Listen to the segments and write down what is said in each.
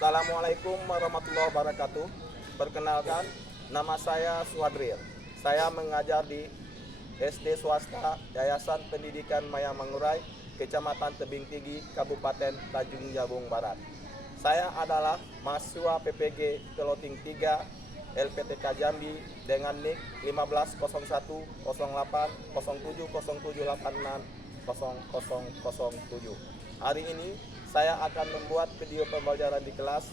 Assalamualaikum warahmatullahi wabarakatuh. Perkenalkan, nama saya Suadril. Saya mengajar di SD swasta Yayasan Pendidikan Maya Mangurai, Kecamatan Tebing Tinggi, Kabupaten Tanjung Jabung Barat. Saya adalah mahasiswa PPG Keloting 3 LPTK Jambi dengan NIK 1501080707860007. Hari ini saya akan membuat video pembelajaran di kelas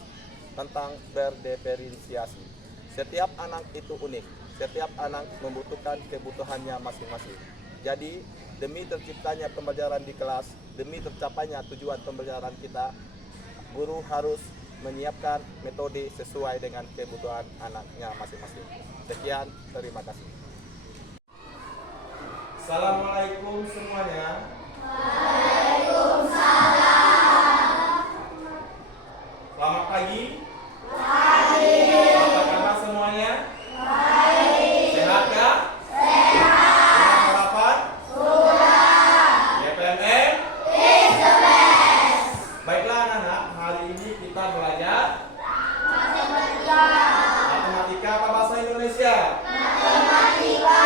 tentang berdiferensiasi. Setiap anak itu unik, setiap anak membutuhkan kebutuhannya masing-masing. Jadi, demi terciptanya pembelajaran di kelas, demi tercapainya tujuan pembelajaran kita, guru harus menyiapkan metode sesuai dengan kebutuhan anaknya masing-masing. Sekian, terima kasih. Assalamualaikum semuanya. Selamat pagi. Apa kabar semuanya? Sehat kah? Sudah sarapan? YPMN? Baiklah anak-anak, hari ini kita belajar matematika apa bahasa Indonesia? Matematika.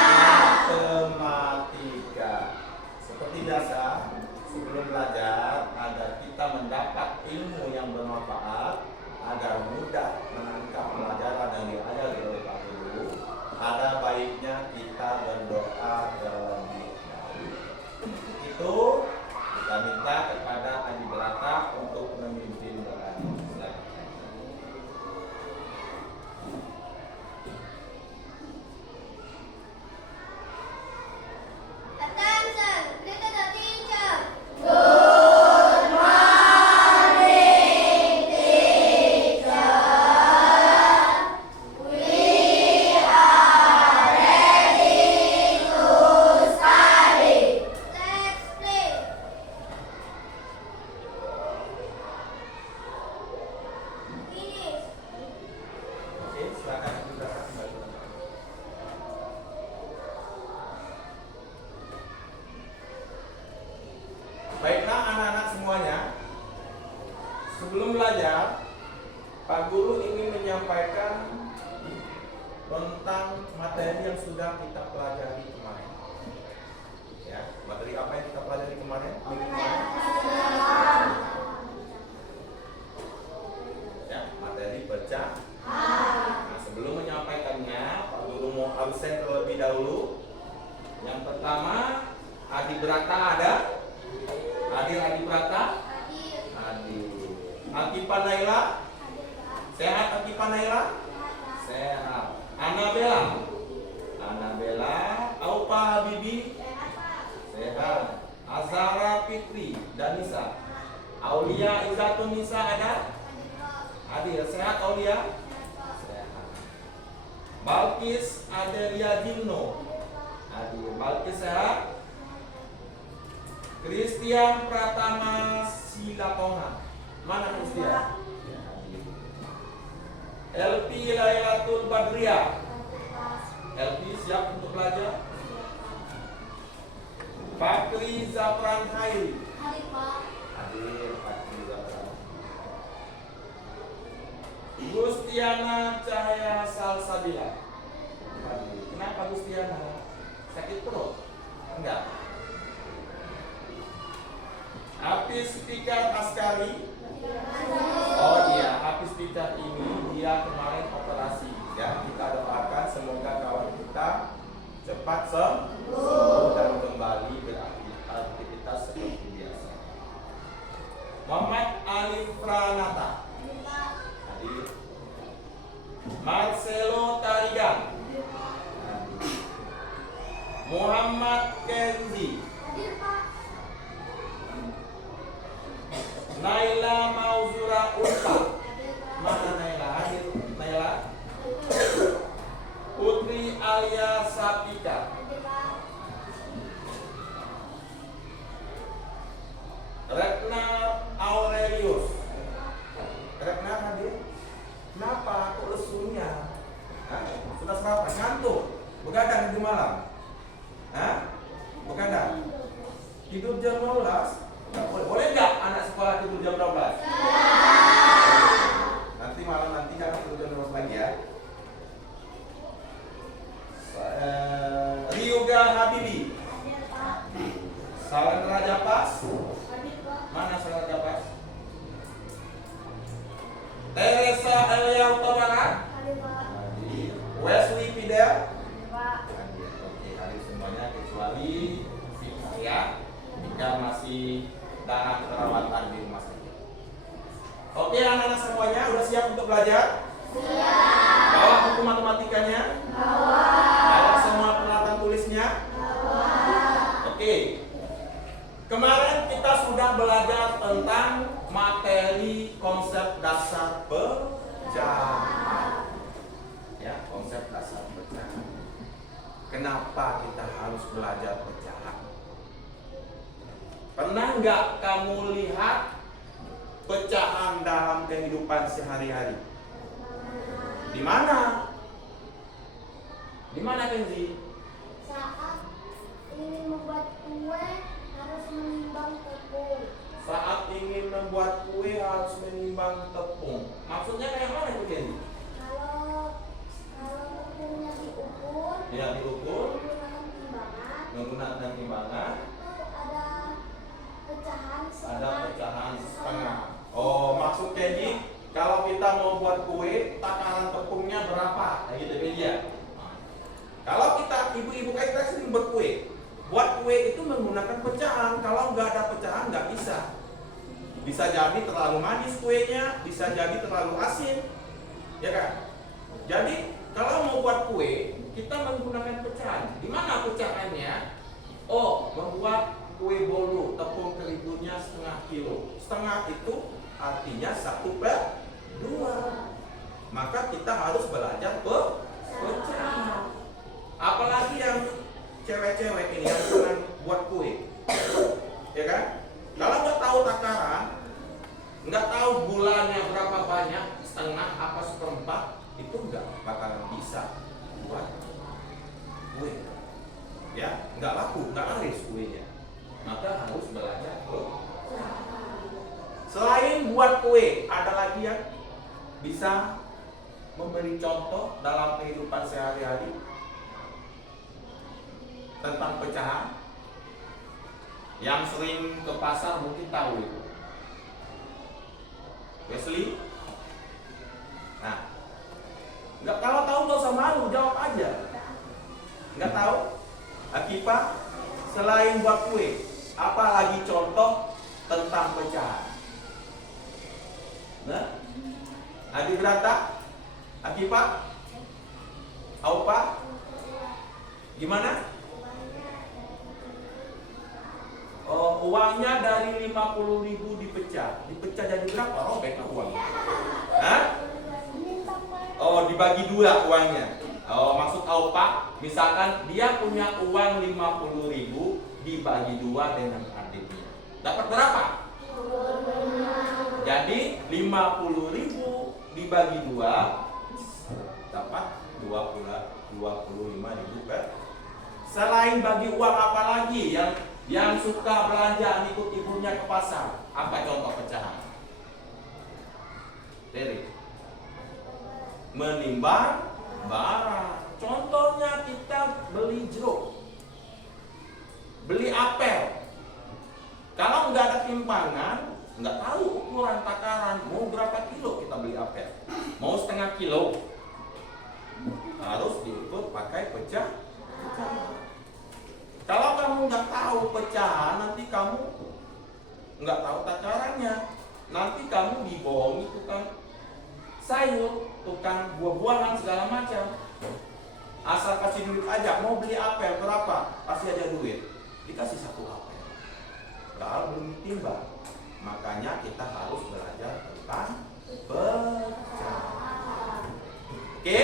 Seperti biasa, sebelum belajar agar kita mendapat ilmu yang bermanfaat, agar mudah menangkap pelajaran yang diajari oleh Pak Guru, ada baiknya kita berdoa terlebih dahulu. Itu kita minta kepada Adi Berata untuk memimpin doa. Baiklah anak-anak semuanya, sebelum belajar, Pak Guru ingin menyampaikan tentang materi yang sudah kita pelajari kemarin. Ya, materi apa yang kita pelajari kemarin? Minggu kemarin? Ya, materi baca. Nah, sebelum menyampaikannya, Pak Guru mau absen terlebih dahulu. Yang pertama, Adi Berata ada? Adi Prata? Hadir. Akipa Naila? Sehat Akipa Naila? Sehat. Anabella? Aupa Habibi? Sehat. Azara Fitri Danisa? Aulia Izatun Nisa ada? Hadir. Sehat Aulia? Sehat. Balkis Adelia Jimno? Hadir. Balkis sehat? Christian Pratama Silatonga. Mana Christian? LP Lailatul Badriah. LP siap untuk belajar? Fakri Zafran Hairi. Hadir Fakri Zafran. Gustiana Cahaya Salsabila. Hadir. Kenapa Gustiana? Sakit perut? Enggak. Hafiz Fikar Askari. Oh iya, Hafiz Fikar ini dia kemarin operasi. Ya, kita doakan semoga kawan kita cepat sembuh dan kembali beraktivitas seperti biasa. Muhammad Alif Pranata. Hadir. Marcelo Tarigan. Hadir. Muhammad Kenzi. Naila Mauzura Ulfa. Mana Naila? Hadir Naila. Putri Alia Sapika. Retna Aurelius. Retna hadir. Kenapa kok lesunya? Sudah sarapan? Ngantuk? Begadang di malam? Begadang? Tidur jam 12? Boleh nggak anak sekolah tidur jam 12? Teresa Elia Utabarat. Hadir. Wesley Fidel. Hadir. Oke, hadir semuanya kecuali saya jika masih dalam perawatan di rumah sakit. Oke, anak-anak semuanya udah siap untuk belajar? Siap. Bawa buku matematikanya? Bawa. Bawa semua peralatan tulisnya? Bawa. Oke. Kemarin kita sudah belajar tentang materi konsep dasar pecahan. Ya, konsep dasar pecahan. Kenapa kita harus belajar pecahan? Pernah nggak kamu lihat pecahan dalam kehidupan sehari-hari? Di mana? Di mana, Kenzi? Saat ingin membuat kue harus menimbang tepung. Saat ingin membuat kue harus menimbang tepung. Maksudnya kayak mana itu, Kenzi? Kalau tepungnya diukur, Ya, diukur menggunakan timbangan. menggunakan timbangan. Itu ada pecahan setengah. Ada pecahan setengah. Oh, maksud Kenzi, kalau kita mau buat kue, takaran tepungnya berapa? Kayak gitu dia. Kalau kita ibu-ibu kita sering buat kue. Buat kue itu menggunakan pecahan. Kalau nggak ada pecahan nggak bisa. Bisa jadi terlalu manis kuenya, bisa jadi terlalu asin, ya kan? Jadi kalau mau buat kue, kita menggunakan pecahan. Di mana pecahannya? Oh, membuat kue bolu, tepung terigunya setengah kilo. Setengah itu artinya 1/2. Maka kita harus belajar pecahan. Apalagi yang cewek-cewek ini yang senang buat kue, ya kan? Kalau nggak tahu takaran, nggak tahu gulanya berapa banyak, setengah apa seperempat, itu nggak bakalan bisa buat kue. Ya, nggak laku, nggak laris kuenya. Maka harus belajar pecahan. Selain buat kue, ada lagi yang bisa memberi contoh dalam kehidupan sehari-hari tentang pecahan. Yang sering ke pasar mungkin tahu itu. Wesley? Nah, kalau tahu nggak usah malu, jawab aja. Nggak tahu? Akifah? Selain buat kue, apa lagi contoh tentang pecahan? Nah, Adi Berata? Akifah? Aupa? Gimana? Oh, uangnya dari 50.000 dipecah jadi berapa? Robek uangnya. Hah? Oh, dibagi 2 uangnya. Oh, maksud Aupa, misalkan dia punya uang 50.000 dibagi 2 dengan adiknya. Dapat berapa? Jadi 50.000 dibagi 2 dapat 25.000 per. Selain bagi uang apa lagi yang suka belanja ikut ibunya ke pasar? Apa contoh pecahan? Dari menimbang barang. Contohnya kita beli jeruk, beli apel. Kalau nggak ada timbangan, nggak tahu ukuran takaran mau berapa kilo kita beli apel. Mau setengah kilo, harus diukur pakai pecahan. Kalau kamu nggak tahu pecahan, nanti kamu nggak tahu takarannya. Nanti kamu dibohongi tukang sayur, tukang buah-buahan segala macam. Asal kasih duit aja, mau beli apel berapa? Kasih aja duit. Dikasih 1 apel. Kalau belum ditimbang, makanya kita harus belajar tentang pecahan. Oke?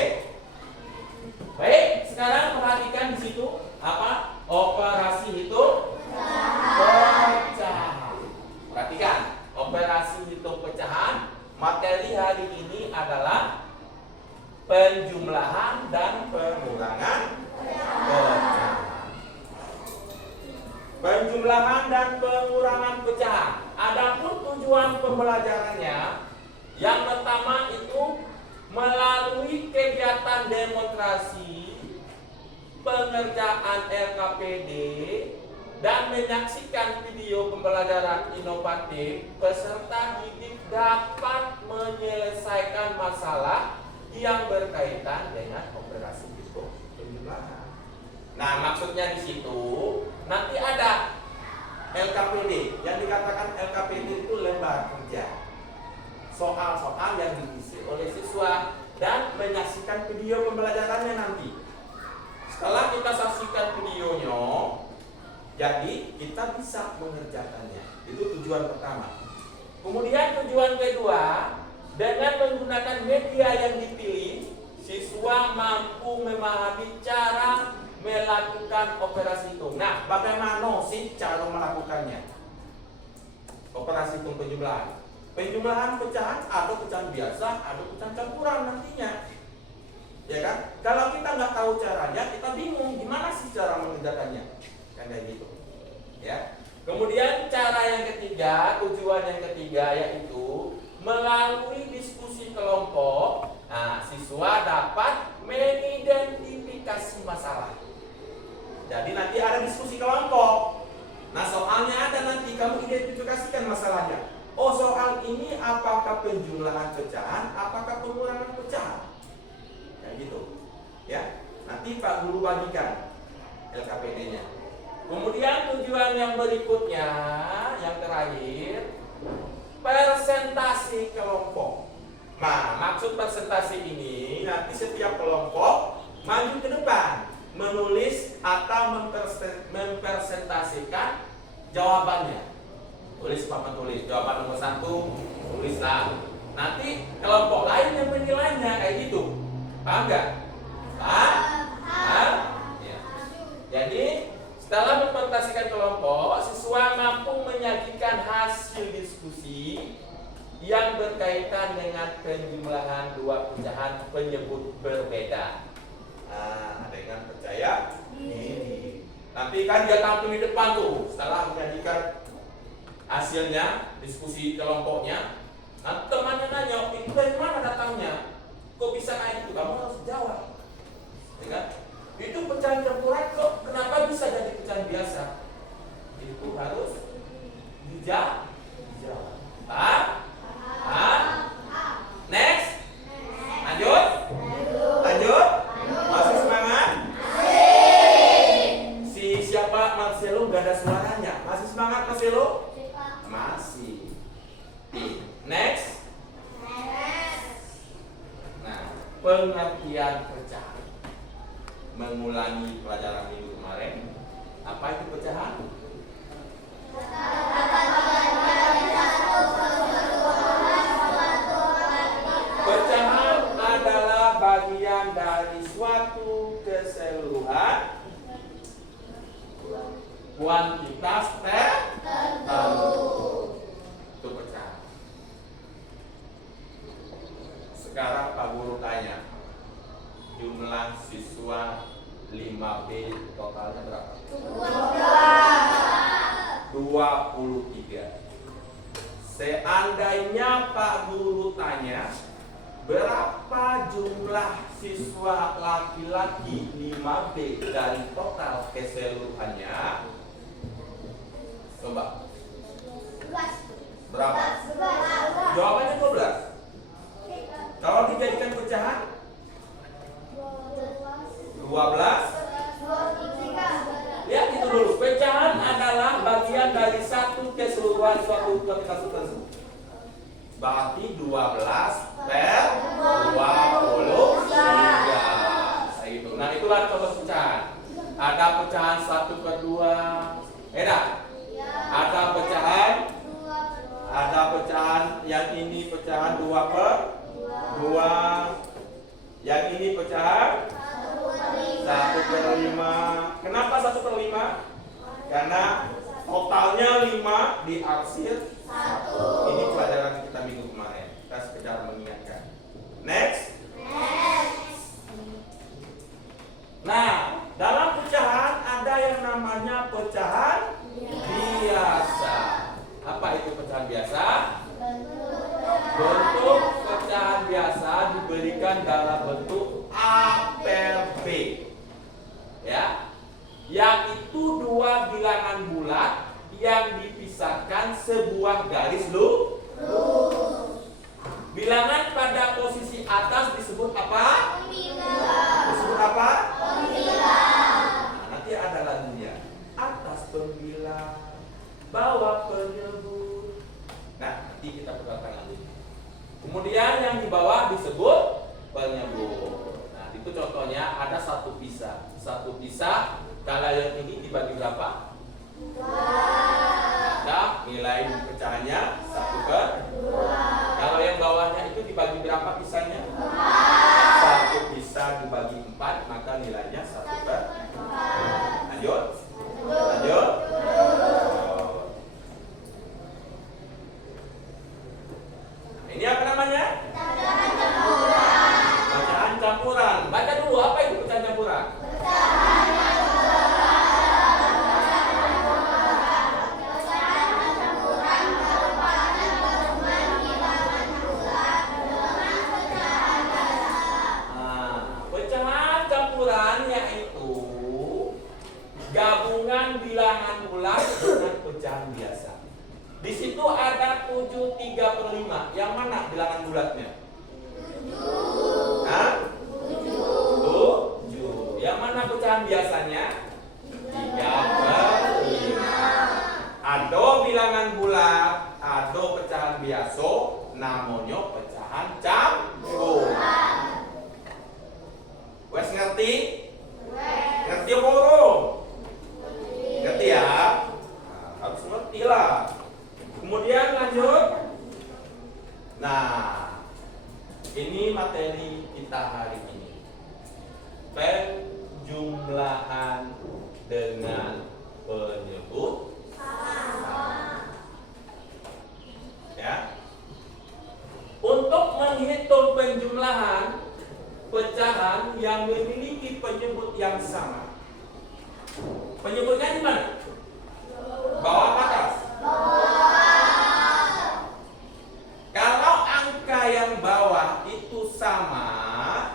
Baik, sekarang perhatikan di situ apa? Operasi hitung pecahan. Perhatikan, operasi hitung pecahan. Materi hari ini adalah penjumlahan dan pengurangan pecahan. Penjumlahan dan pengurangan pecahan. Adapun tujuan pembelajarannya, yang pertama itu melalui kegiatan demonstrasi, pengerjaan LKPD, dan menyaksikan video pembelajaran inovatif, peserta didik dapat menyelesaikan LKPD. Yang dikatakan LKPD itu lembar kerja. Soal-soal yang diisi oleh siswa dan menyaksikan video pembelajarannya nanti. Setelah kita saksikan videonya, jadi kita bisa mengerjakannya. Itu tujuan pertama. Kemudian tujuan kedua, dengan menggunakan media yang dipilih, siswa mampu memahami cara melakukan operasi hitung. Nah, bagaimana sih cara melakukannya? Operasi hitung penjumlahan. Penjumlahan pecahan, ada pecahan biasa, ada pecahan campuran nantinya. Ya kan? Kalau kita nggak tahu caranya, kita bingung gimana sih cara mengerjakannya. Kan kayak gitu. Ya. Kemudian cara yang ketiga, tujuan yang ketiga yaitu melalui diskusi kelompok, nah, siswa dapat mengidentifikasi masalah. Jadi nanti ada diskusi kelompok. Nah, soalnya ada nanti kamu identifikasikan masalahnya. Oh, soal ini apakah penjumlahan pecahan, apakah pengurangan pecahan? Kayak gitu. Ya. Nanti Pak Guru bagikan LKPD-nya. Kemudian tujuan yang berikutnya, yang terakhir, presentasi kelompok. Nah, maksud presentasi ini nanti setiap kelompok maju ke depan, menulis atau mempresentasikan jawabannya. Tulis papan tulis, jawaban nomor 1, tulislah. Nanti kelompok lain yang menilainya kayak gitu. Paham nggak? Paham? Ya. Jadi setelah mempresentasikan kelompok, siswa mampu menyajikan hasil diskusi yang berkaitan dengan penjumlahan dua pecahan penyebut berbeda. Nah, dengan percaya ini. Nanti kan dia tampil di depan tuh setelah menyajikan hasilnya, diskusi kelompoknya. Nanti temannya nanya, itu dari mana datangnya? Kok bisa kayak itu? Kamu harus jawab. Ya kan? Itu pecahan campuran kok kenapa bisa jadi pecahan biasa? Itu harus dijawab. Next. Lanjut. Masih semangat? Si siapa Marcelo gak ada suaranya. Masih semangat Marcelo? Masih. Next. Nah, pengertian pecahan. Mengulangi pelajaran minggu kemarin. Apa itu pecahan? Pecahan adalah bagian dari suatu keseluruhan kuantitas tertentu. Itu pecahan. Sekarang Pak Guru tanya, jumlah siswa 5B totalnya berapa? 23. Seandainya Pak Guru tanya, berapa jumlah siswa laki-laki 5B dari total keseluruhannya? Coba. Berapa? Jawabannya 12. Kalau dijadikan pecahan 12. Ya, itu dulu. Pecahan adalah bagian dari satu keseluruhan suatu kuantitas tertentu. Berarti 12 per 23. Gitu. Nah, itulah contoh pecahan. Ada pecahan 1/2. Ada pecahan yang ini pecahan 2/2. Yang ini pecahan 1/5. Kenapa 1/5? Karena totalnya 5 diarsir 1. Ini pelajaran kita minggu kemarin. Kita sekedar mengingatkan. Next. Nah, dalam pecahan ada yang namanya pecahan biasa. Apa itu pecahan biasa? Bentuk pecahan biasa diberikan dalam bentuk A per B. Ya. Yang itu dua bilangan bulat yang dipisahkan sebuah garis lurus. Bilangan pada posisi atas disebut apa? Pembilang. Disebut apa? Pembilang. Nah, nanti ada lagunya. Atas pembilang, bawah Kemudian yang di bawah disebut penyebut. Nah, itu contohnya ada satu pisah. Satu pisah, kalau yang ini dibagi berapa? Ada nilai pecahannya 1/2. Kalau yang bawahnya itu dibagi berapa pisahnya? 1 pisah dibagi 4, maka nilainya 1/4. Lanjut. Lanjut. Ini apa namanya? Pecahan campuran. Baca dulu, apa itu pecahan campuran? Pecahan campuran yaitu gabungan bilangan bulat dengan pecahan biasa. Di situ ada 7, 3/5. Yang mana bilangan bulatnya? 7. Hah? 7. Yang mana pecahan biasanya? 3/5. Ada bilangan bulat, ada pecahan biasa, namanya pecahan campuran. Wes ngerti? Ngerti apa urung? Ngerti ya? Nah, harus ngerti lah. Kemudian lanjut. Nah, ini materi kita hari ini. Penjumlahan dengan penyebut sama. Ya. Untuk menghitung penjumlahan pecahan yang memiliki penyebut yang sama. Penyebutnya di mana? Bawah apa atas? Kalau angka yang bawah itu sama,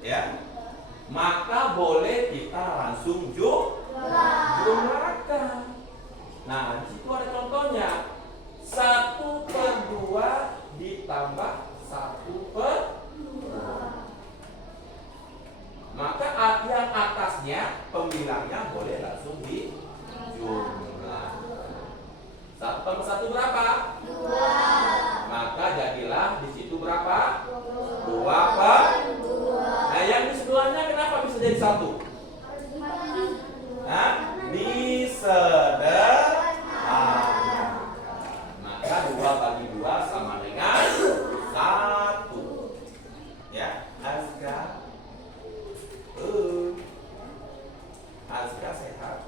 ya, maka boleh kita langsung jumlahkan. Nah, di situ ada contohnya. 1/2 ditambah 1/2. Maka yang atasnya pembilangnya boleh langsung dijumlahkan. 1 tambah 1 berapa? 2. Maka jadilah di situ berapa? 2/2. Nah, yang di sebelahnya kenapa bisa jadi 1? Nah, disederhanakan. Maka 2/2 sama dengan 1. Ya, Azka. Azka sehat.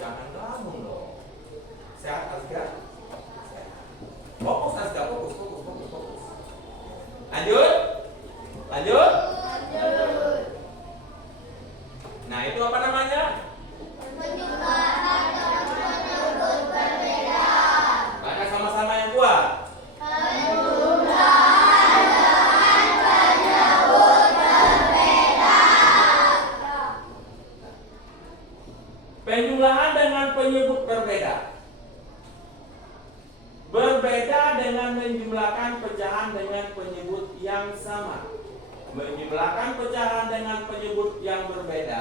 Jangan ngelamun dong. Sehat Azka? Sehat. Fokus Azka, fokus. Lanjut. Lanjut. Nah, itu apa namanya? Penjumlahan dengan penyebut berbeda. Baca sama-sama yang kuat. Penjumlahan dengan penyebut berbeda. Penjumlahan dengan penyebut berbeda. Berbeda dengan menjumlahkan pecahan dengan penyebut yang sama. Menjumlahkan pecahan dengan penyebut yang berbeda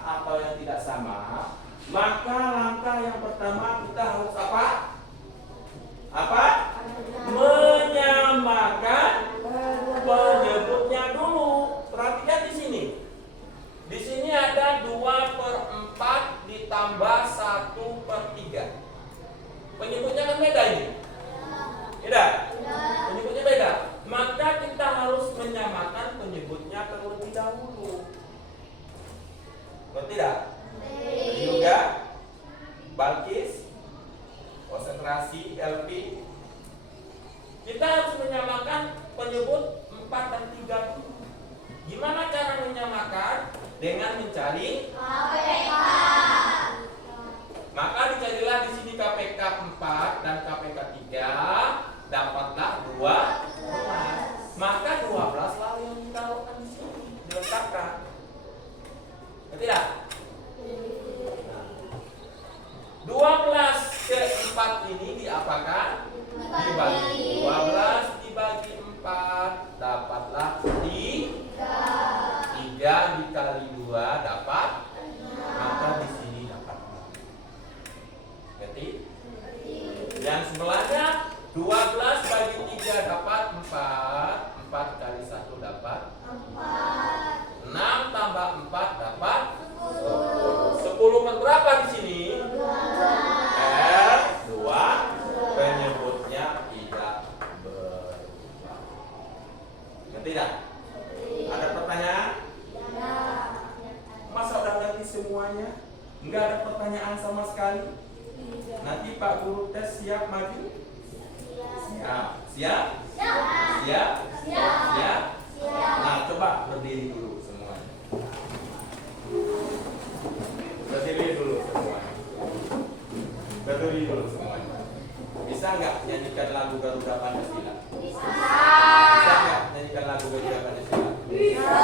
atau yang tidak sama, maka langkah yang pertama kita harus apa? Apa? Menyamakan penyebutnya dulu. Perhatikan di sini. Di sini ada 2/4 ditambah 1/3. Penyebutnya kan beda ini. Beda? Penyebutnya beda. Maka kita harus menyamakan penyebutnya terlebih dahulu. Betul tidak? Juga Balkis, konsentrasi LP. Kita harus menyamakan penyebut 4 dan 3 dulu. Gimana cara menyamakan? Dengan mencari KPK. Maka dicarilah di sini KPK 4 dan KPK 3, dapatlah 12. Maka 12 lalu yang ditaruhkan di sini, diletakkan. Tidak? 12 ke 4 ini diapakan? Dibagi 12 dibagi 4, dapatlah 3 dikali 2 dapat, maka di sini dapat 6. Ngerti? Yang sebelahnya 12 bagi 3 dapat Tidak? Ada pertanyaan? Masa udah ngerti semuanya? Enggak ada pertanyaan sama sekali? Nanti Pak Guru tes siap maju? Siap. Siap? Siap? Siap? Nah, coba berdiri dulu semuanya. Berdiri dulu semuanya. Berdiri dulu semuanya. Bisa nggak nyanyikan lagu Garuda Pancasila? Bisa nggak nyanyikan lagu Garuda Pancasila? Bisa?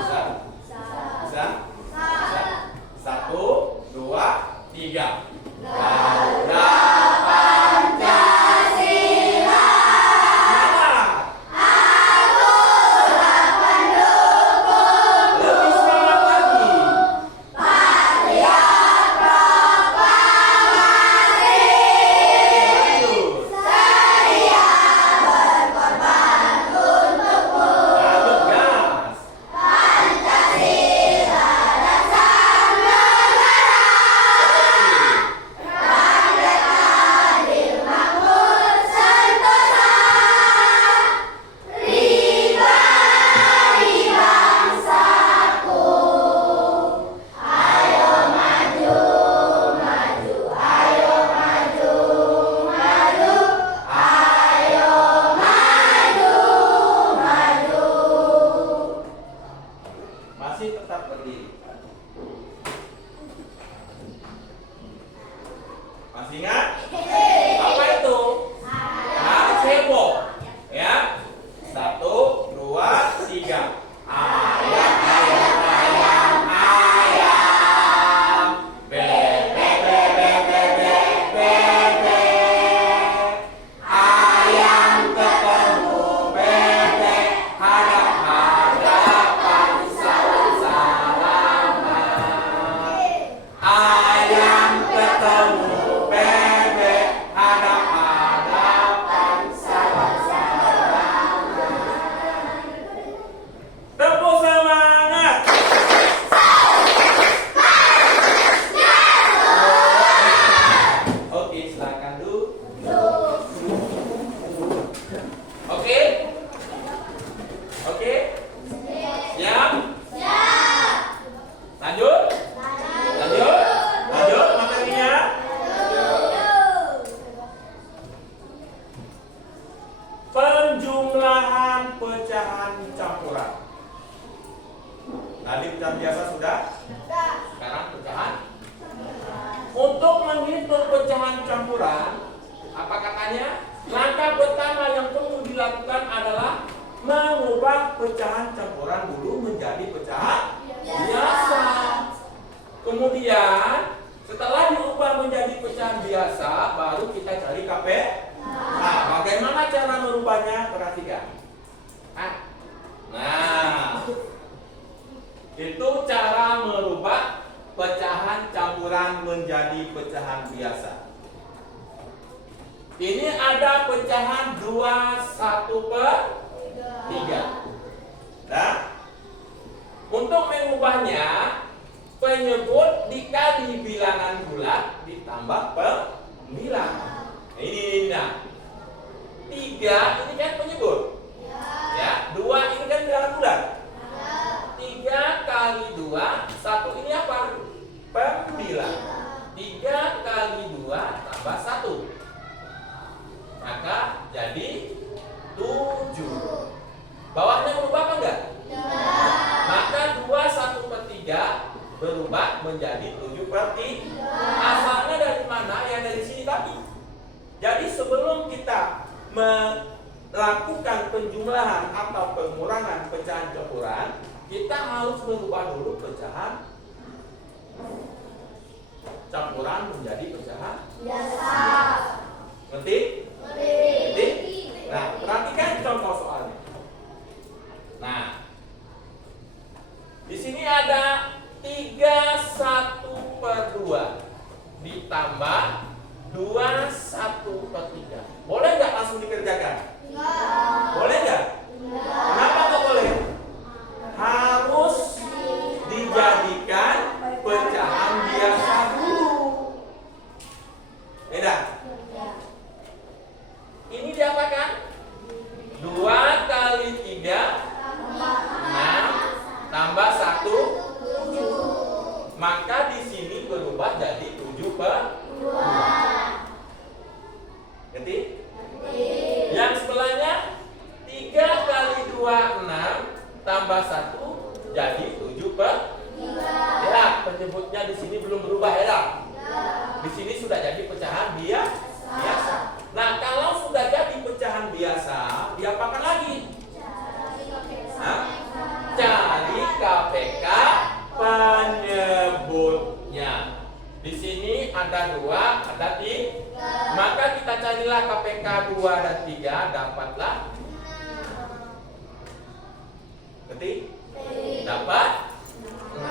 Bisa? Bisa? 1, 2, 3. Garuda Pancasila. Lebih semangat lagi. Masih tetap berdiri. Masih ingat? Apa itu? Harus heboh. Ya. 1, 2, 3. Ayam, ayam, ayam, ayam. Bebek, bebek, bebek, bebek. Ayam ketemu bebek, hadap-hadapan salam-salaman. Ayam ketemu bebek, hadap-hadapan salam-salaman. Tepuk semangat. Oke, silakan dulu. Oke? Oke? Siap? Lanjut? Lanjut? Lanjut materinya? Penjumlahan pecahan campuran. Tadi pecahan biasa sudah? Sekarang pecahan. Untuk menghitung pecahan campuran, apa katanya? Langkah pertama yang perlu dilakukan adalah mengubah pecahan campuran dulu menjadi pecahan biasa. Kemudian setelah diubah menjadi pecahan biasa, baru kita cari KP. Nah, bagaimana cara merubahnya? Perhatikan. Nah, itu cara merubah pecahan campuran menjadi pecahan biasa. Ini ada pecahan 2/1/3. Nah, untuk mengubahnya, penyebut dikali bilangan bulat ditambah pembilang. Ini nah. 3 ini kan penyebut. Ya, 2 ini kan bilangan bulat. 3 kali 2, 1 ini apa? Pembilang. 3 kali 2 tambah 1. Maka jadi 7. Bawahnya berubah apa enggak? Maka 2/1/3 berubah menjadi 7/3. Asalnya dari mana? Ya dari sini tadi. Jadi sebelum kita melakukan penjumlahan atau pengurangan pecahan campuran, kita harus merubah dulu pecahan campuran menjadi pecahan biasa. Ngerti? Ngerti? Nah, perhatikan contoh soalnya. Nah, di sini ada 3/1/2 ditambah 2/1/3. Boleh nggak langsung dikerjakan? Boleh nggak? Kenapa nggak boleh? Harus dijadikan pecahan biasa dulu. Beda. Ini diapakan? tambah 1 jadi 7 per 3. Ya, penyebutnya di sini belum berubah ya. Di sini sudah jadi pecahan biasa. Nah, kalau sudah jadi pecahan biasa, diapakan lagi? Cari KPK penyebutnya. Di sini ada 2, ada 3. Maka kita carilah KPK 2 dan 3, dapatlah dapat 6.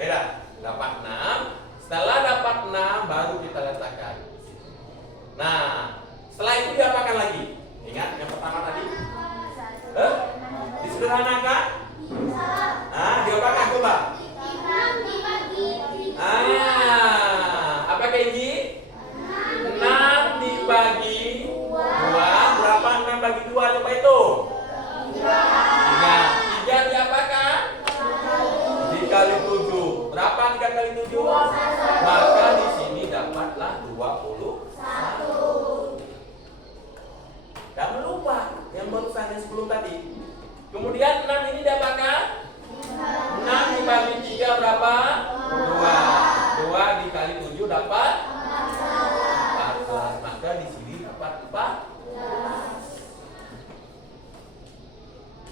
Beda, dapat 6. Setelah dapat 6 baru kita letakkan. Nah, setelah itu diapakan lagi? Ingat yang pertama tadi? Disederhanakan? Diapakan coba? Apa Kenji? 6 dibagi 2. Berapa 6 bagi 2? Coba itu. 3 diapakan? Dikali 7. Berapa 3 kali 7? Maka di sini dapatlah 21. Jangan lupa yang barusan yang sebelum tadi. Kemudian 6 ini diapakan? 6 dibagi 3 berapa? 2. 2 dikali 7 dapat 14. Maka di sini dapat 4.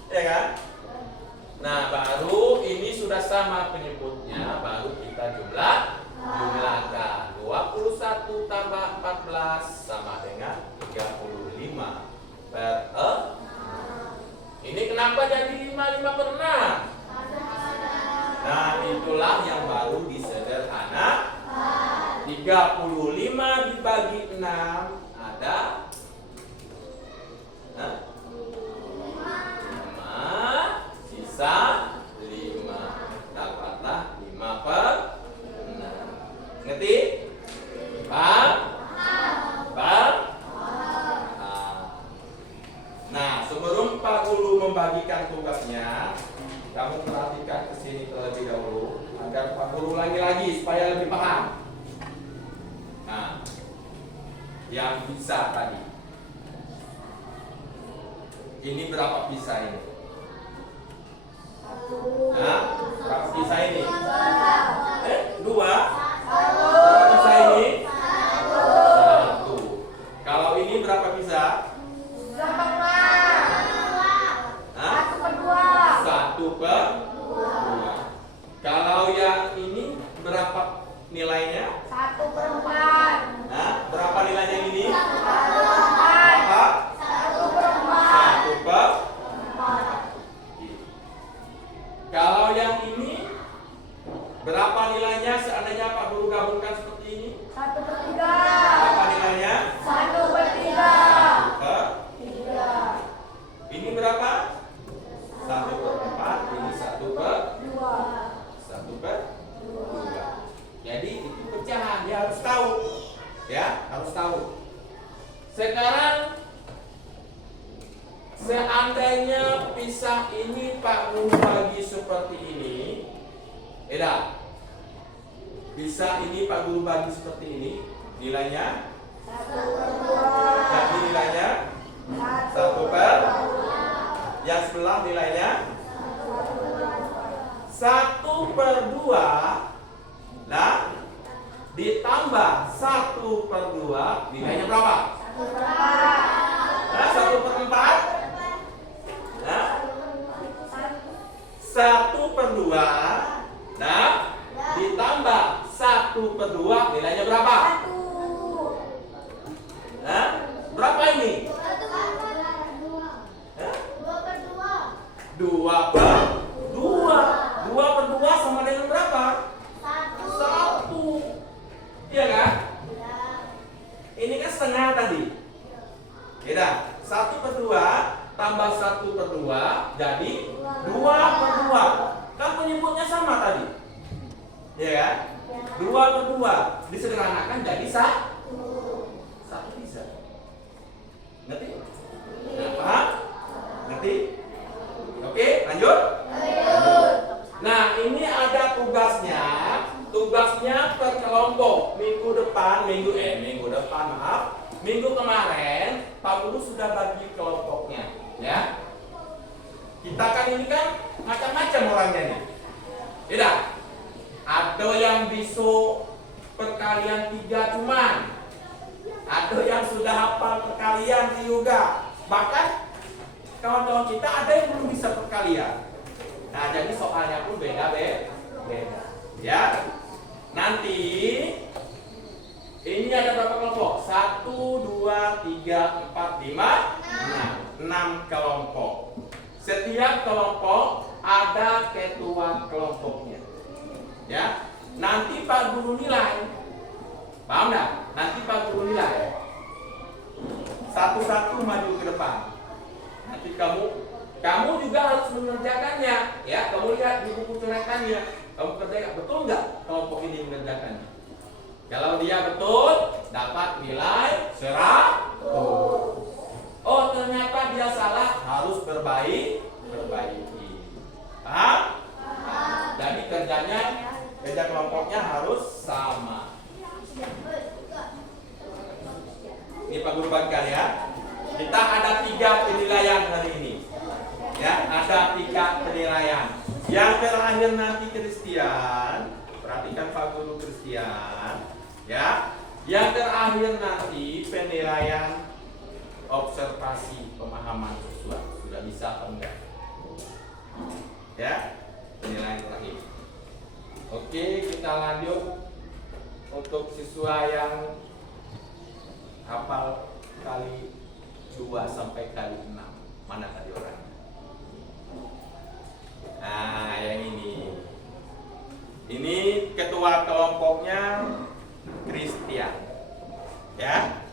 Ya kan? Nah, baru ini sudah sama penyebutnya, baru kita jumlahkan. 21 tambah 14 sama dengan 35 per 6. Ini kenapa jadi 5 per 6? Nah, itulah yang baru disederhanakan. 35 dibagi 6 ada 5, sisa 5. Dapatlah 5 per 6. Ngerti? Paham? Paham? Nah, sebelum Pak Guru membagikan tugasnya, kamu perhatikan ke sini terlebih dahulu agar Pak Guru ulangi lagi supaya lebih paham. Nah, yang bisa tadi. Ini berapa bisa ini? Nah, berapa bisa ini? 2. Berapa bisa ini? 1. Kalau ini berapa bisa? 1 per 2. Kalau yang ini berapa nilainya? 1 per 4. Nah, berapa nilainya ini? 1 per 4. Berapa? 1 per 4. 1 per 4. Kalau yang ini berapa nilainya seandainya Pak Guru gabungkan seperti ini? 1 per 3. Berapa nilainya? 1 per 3. 1 per 3. Ini berapa? 1 per 4. Ini 1 per 2. 1 per 2. Jadi itu pecahan, dia harus tahu. Ya, harus tahu. Sekarang seandainya pisah ini Pak Guru bagi seperti ini. Beda. Pisah ini Pak Guru bagi seperti ini. Nilainya 1 per 2. jadi nilainya 1 per. Yang sebelah nilainya 1 per 2. Nah, ditambah 1 per 2 nilainya berapa? 1 per 4. Nah, 1 per 4. Nah, 1 per 2. Nah, ditambah 1 per 2 nilainya berapa? 1. Nah, berapa ini? 2 per 2. 2 per 2 sama dengan berapa? 1. Iya kan? Ini kan setengah tadi. Beda. 1 per 2 tambah 1 per 2 jadi 2 per 2. Kan penyebutnya sama tadi. Iya kan? 2 per 2 disederhanakan jadi 1 bisa. Ngerti? Nah, paham? Ngerti? Oke, lanjut. Nah, ini ada tugasnya. Tugasnya per kelompok. Minggu depan, minggu kemarin Pak Guru sudah bagi kelompoknya, ya. Kita kan ini kan macam-macam orangnya nih. Tidak. Ada yang bisa perkalian 3 cuman. Ada yang sudah hafal perkalian juga. Bahkan kawan-kawan kita ada yang belum bisa perkalian. Nah, jadi soalnya pun beda-beda. Ya. Nanti ini ada berapa kelompok? 1, 2, 3, 4, 5, 6 kelompok. Setiap kelompok ada ketua kelompoknya. Ya. Nanti Pak Guru nilai. Paham enggak? Nanti Pak Guru nilai. Satu-satu maju ke depan. Nanti kamu juga harus mengerjakannya. Ya, kamu lihat di buku coretannya. Kamu kerjakan betul nggak kelompok ini mengerjakannya? Kalau dia betul, dapat nilai 100. Oh, ternyata dia salah, harus perbaiki. Paham? Jadi kerja kelompoknya harus sama. Ini Pak Guru bagikan ya. Kita ada 3 penilaian hari ini. Ya, ada 3 penilaian. Yang terakhir nanti Christian, perhatikan Pak Guru Christian, ya. Yang terakhir nanti penilaian observasi pemahaman siswa. Sudah bisa atau enggak? Ya, penilaian terakhir. Oke, kita lanjut untuk siswa yang hafal kali 2 sampai kali 6. Mana tadi orangnya? Nah, yang ini. Ini ketua kelompoknya Christian. Ya.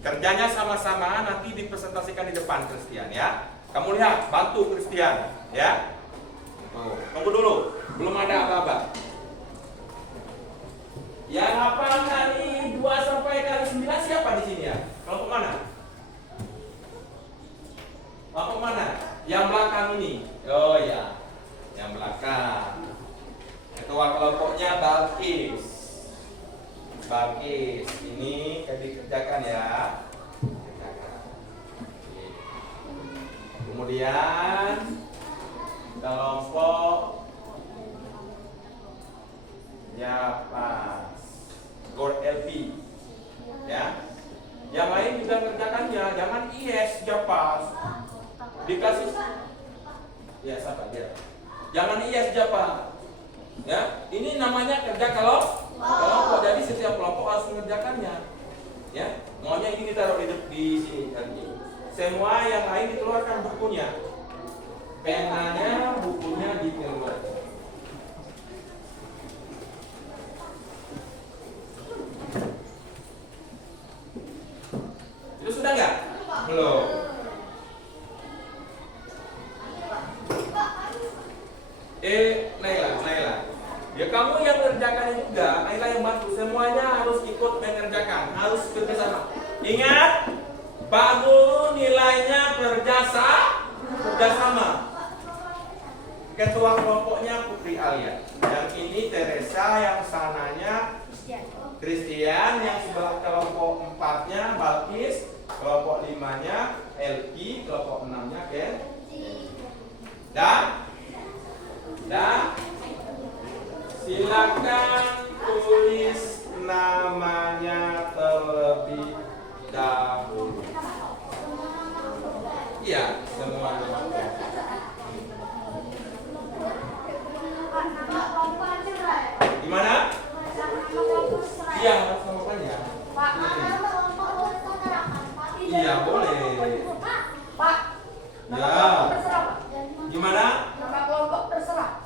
Kerjanya sama-sama, nanti dipresentasikan di depan Christian ya. Kamu lihat, bantu Christian ya. Tunggu dulu, belum ada apa-apa. Yang hafal kali 2 sampai kali 9 siapa di sini ya? Kelompok mana? Kelompok mana? Yang belakang ini. Oh ya. Yang belakang. Ketua kelompoknya Balkis. Ini dikerjakan ya. Kemudian kelompok Japas Gor LP ya. Yang lain juga kerjakannya, jangan IS Japas. Dikasih ya sabar ya. Jangan IS Japas. Ya, ini namanya kerja kelompok. Jadi setiap kelompok harus mengerjakannya. Ya, maunya ini ditaruh di sini tadi. Semua yang lain dikeluarkan bukunya. Penanya, bukunya dikeluarkan. Itu sudah nggak? Belum. Naila. Ya kamu yang mengerjakan juga, Naila yang bantu. Semuanya harus ikut mengerjakan, harus kerjasama. Ingat, Pak Guru nilainya kerjasama. Ketua kelompoknya Putri Alia. Yang ini Teresa, yang sananya Christian, yang sebelah kelompok 4-nya Balkis, kelompok 5-nya Elki, kelompok 6-nya Ken. Dan silakan tulis namanya terlebih dahulu. Iya, semua nama. Gimana? Iya, kelompoknya. Iya, boleh. Pak. Ya. Gimana? Nama kelompok terserah.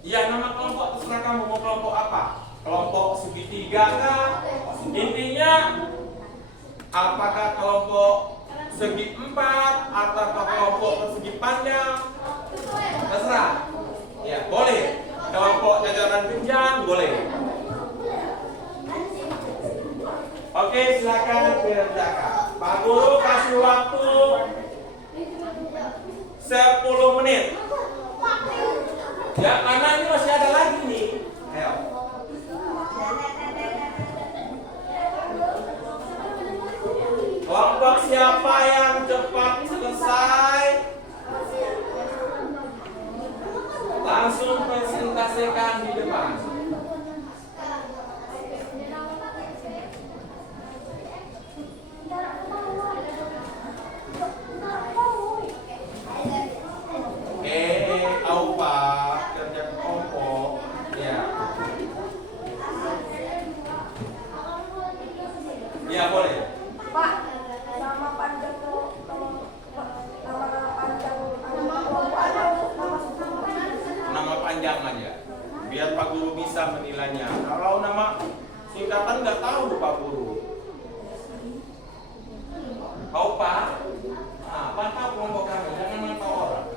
Iya, nama kelompok terserah kamu mau kelompok apa? Kelompok segitiga kah? Intinya apakah kelompok segi 4 atau kelompok persegi panjang? Terserah. Ya, boleh. Kelompok jajaran pinjang boleh. Oke, silakan kerjakan. Pak Guru kasih waktu 10 menit. Ya, karena ini masih ada lagi nih. Ayo. Kelompok siapa yang cepat selesai? bisa menilainya. Kalau nama singkatan nggak tahu Pak Guru. Kau Pak, pantau kelompok kamu, jangan mantau orang.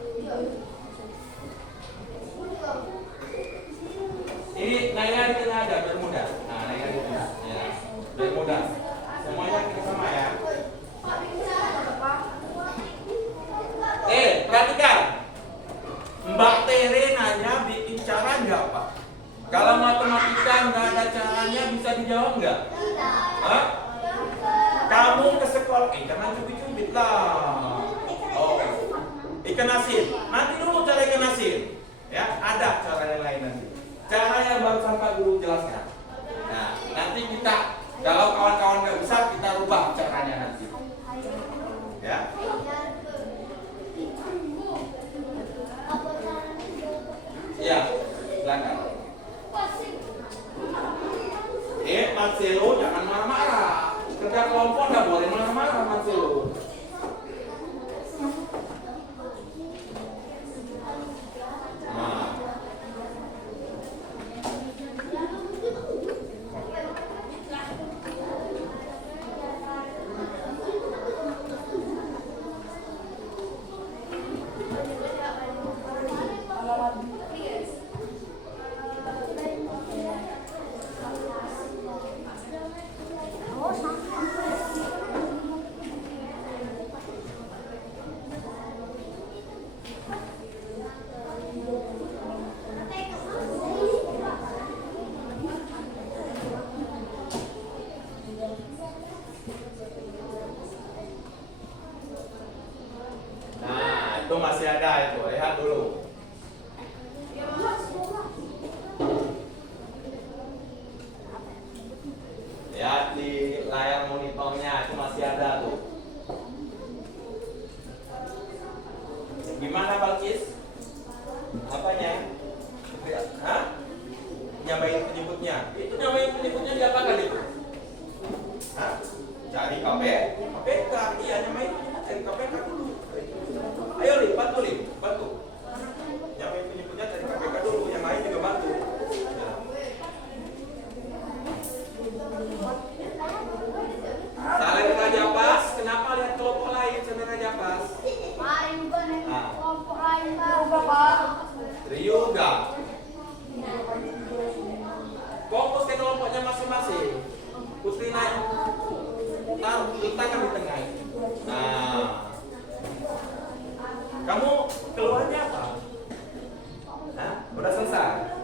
Ini nanya di tengah aja, biar mudah. Nah, nanya di tengah, ya, biar mudah. Semuanya kita sama ya. Perhatikan. Mbak Tere nanya bikin cara nggak Pak? Kalau matematika nggak ada caranya bisa dijawab nggak? Hah? Kamu ke sekolah, jangan cubit-cubit lah. Oh, ikan asin. Nanti dulu cara ikan asin. Ya, ada cara yang lain nanti. Cara yang barusan Pak Guru jelaskan. Nah, nanti kita kalau kawan-kawan nggak bisa kita rubah caranya nanti. Ya. Ya, silakan. Marcelo jangan marah-marah. Kerja kelompok nggak boleh marah-marah Marcelo. Nah. Itu masih ada itu, lihat dulu. Lihat di layar monitornya itu masih ada tuh. Gimana Balkis? Apanya? Hah? Nyamain penyebutnya. Itu nyamain penyebutnya diapakan itu? Hah? Cari KPK. Iya, nyamain penyebut cari KPK dulu. Ayo Lim, bantu Lim, bantu. Yang penyebutnya dari KPK dulu, yang lain juga bantu. Ya. Saudara Raja Pas, kenapa lihat kelompok lain saudara Raja Pas? Kelompok lain tahu Bapak. Ryuga. Fokus ke kelompoknya masing-masing. Putri naik. Taruh tangan di tengah. Nah. Kamu keluarnya apa? Hah? Udah selesai?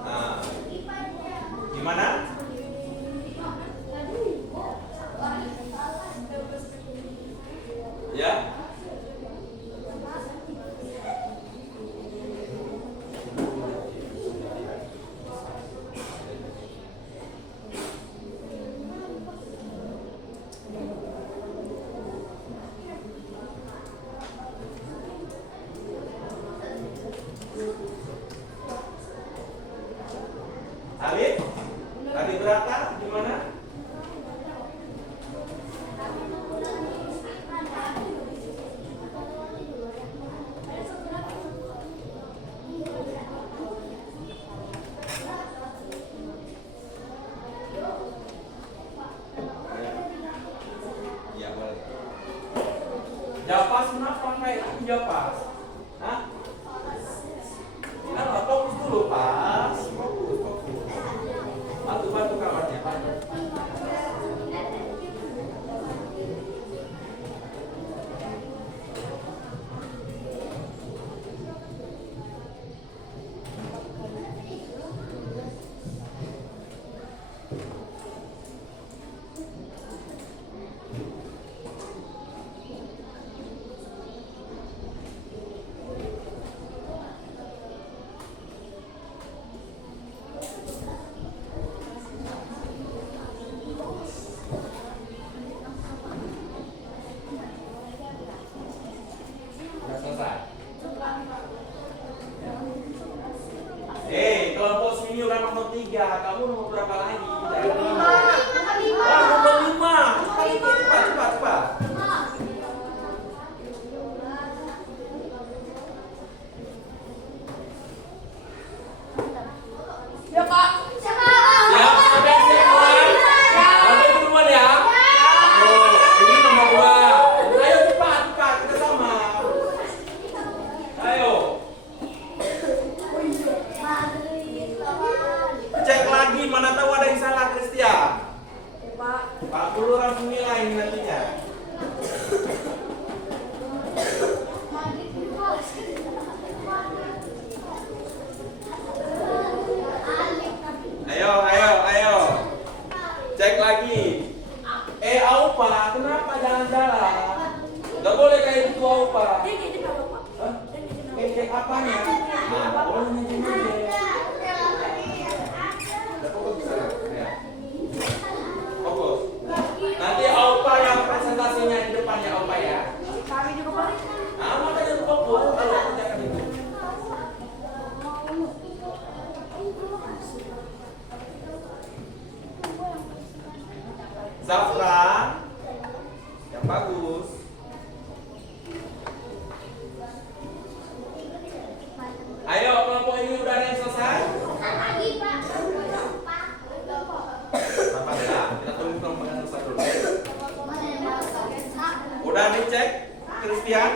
Nah. Gimana? Ya? Alif? Tadi berapa? Gimana? Ya, boleh. Japas kenapa kayak itu Japas? Hah? Kenapa? Fokus dulu, Pas. Fokus. Bantu kamarnya, bantu. Udah selesai. Kelompok sini udah nomor 3. Kamu nomor berapa lagi? Dari 5. nomor 5. Cepat. Ya Pak. Siap, sampai duluan. Sampai duluan ya. Oh, ini nomor 2. Ayo cepat, kita sama. Ayo. Cek lagi, mana tahu ada yang salah, Christian. Pak Guru langsung nilai ini nantinya. Ayo. Cek lagi. Aupa, kenapa jalan-jalan? Gak boleh kayak gitu, Aupa. Hah? Kayak apanya? Nah, boleh nyanyi-nyanyi. Fokus. Nanti Aupa yang presentasinya di depannya Aupa ya. Kami juga balik. Nah, makanya fokus kalau kerjakan itu. Zafran yang bagus. Ayo, kelompok ini udah ada yang selesai? Sabar ya, kita tunggu kelompok yang selesai dulu. Udah dicek, Christian?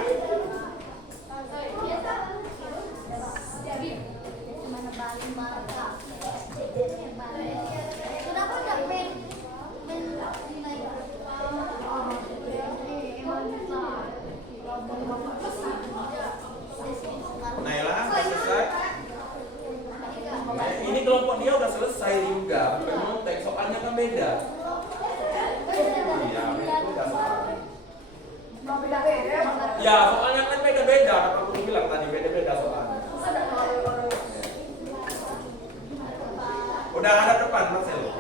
Naila, udah selesai? Nah, ini kelompok dia udah selesai juga. Bukan nyontek, soalnya kan beda. Iya, itu udah salah. Ya, soalnya kan beda-beda. Aku bilang tadi beda-beda soalnya. Udah ada depan, Marcelo.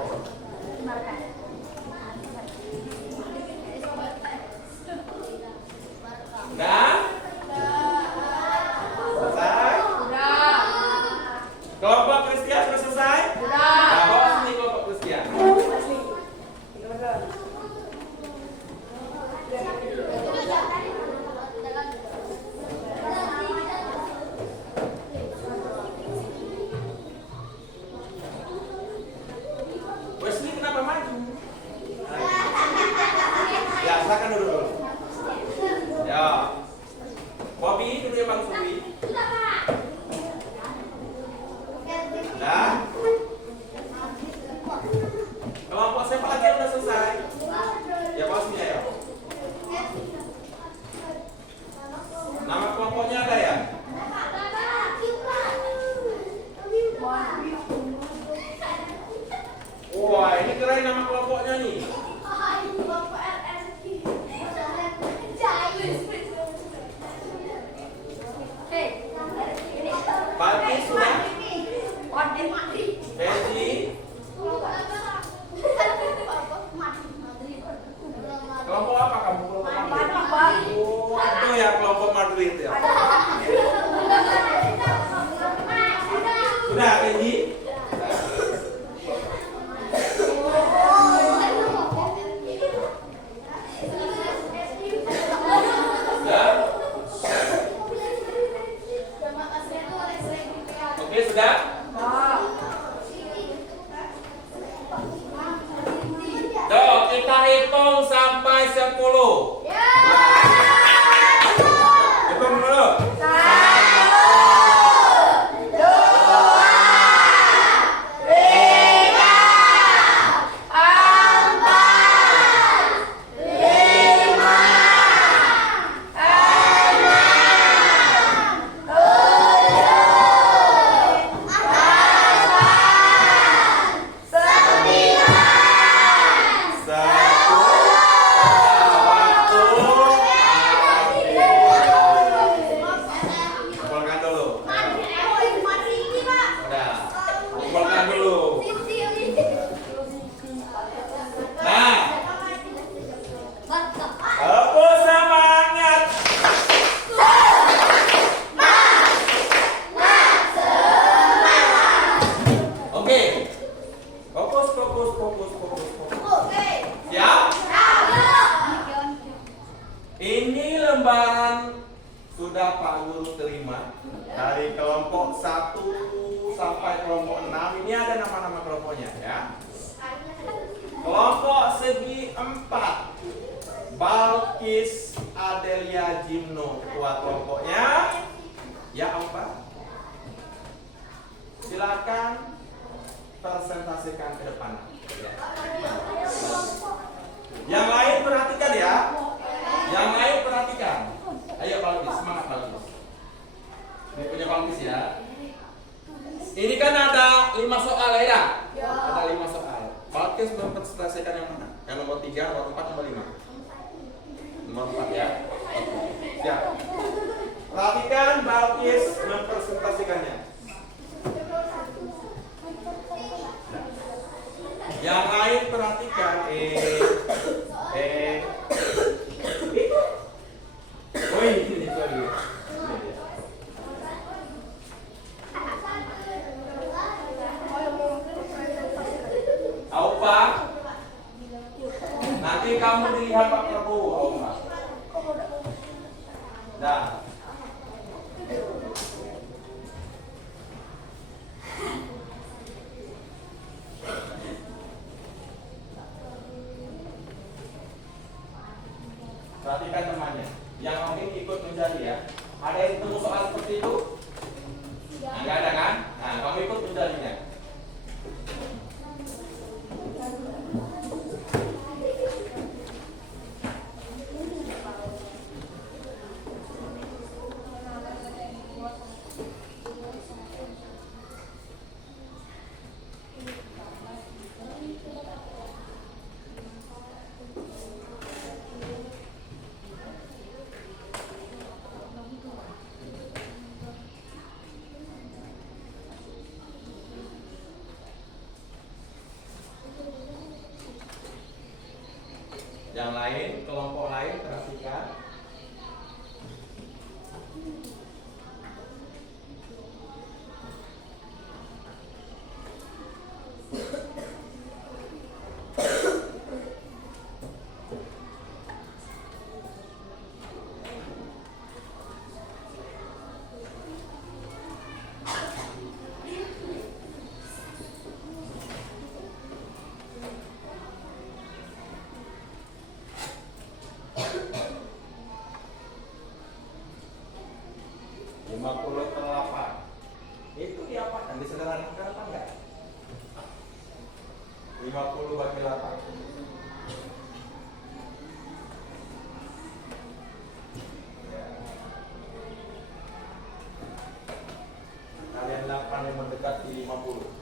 Udah? Selesai? Kelompok Christian sudah selesai? Nah, bawa sini kelompok Christian. Wesley kenapa maju? Ya, silakan dulu. Ya. Bobby, dulu ya Bang Subi. Nah. Kelompok siapa lagi yang udah selesai? Ya, bawa sini ayo. Nama kelompoknya ada ya? Wah, ini keren nama kelompoknya nih. Pati sudah? Peci? Kelompok apa kamu? Kelompok Madrid. Oh, itu ya kelompok Madrid ya. Sudah, Peci? Oke, sudah? Yuk, kita hitung sampai 10. Hitung dulu. kelompok 1 sampai kelompok 6 ini ada nama-nama kelompoknya ya. Kelompok segi 4, Balkis Adelia Jimno ketua kelompoknya. Ya apa? Silakan presentasikan ke depan. Ya. Yang lain perhatikan ya. Yang lain perhatikan. Ayo Balkis, semangat Balkis. Ini punya Balkis ya. Ini kan ada 5 soal ya. Ada 5 soal. Balkis mempresentasikan yang mana? Yang nomor 3, nomor 4, nomor 5. Nomor 4 ya. Siap. Perhatikan Balkis mempresentasikannya. Yang lain perhatikan. Ini sorry. Aupa, nanti kamu dilihat Pak Prabowo, Aupa. Dah. Perhatikan temannya. Yang mungkin ikut mencari ya. Ada yang ketemu soal seperti itu? Enggak ada kan? Nah, kamu ikut mencarinya. Yang lain, kelompok lain perhatikan. Itu diapakan? Disederhanakan apa enggak? 50 bagi 8. Kalian 8 yang mendekati 50.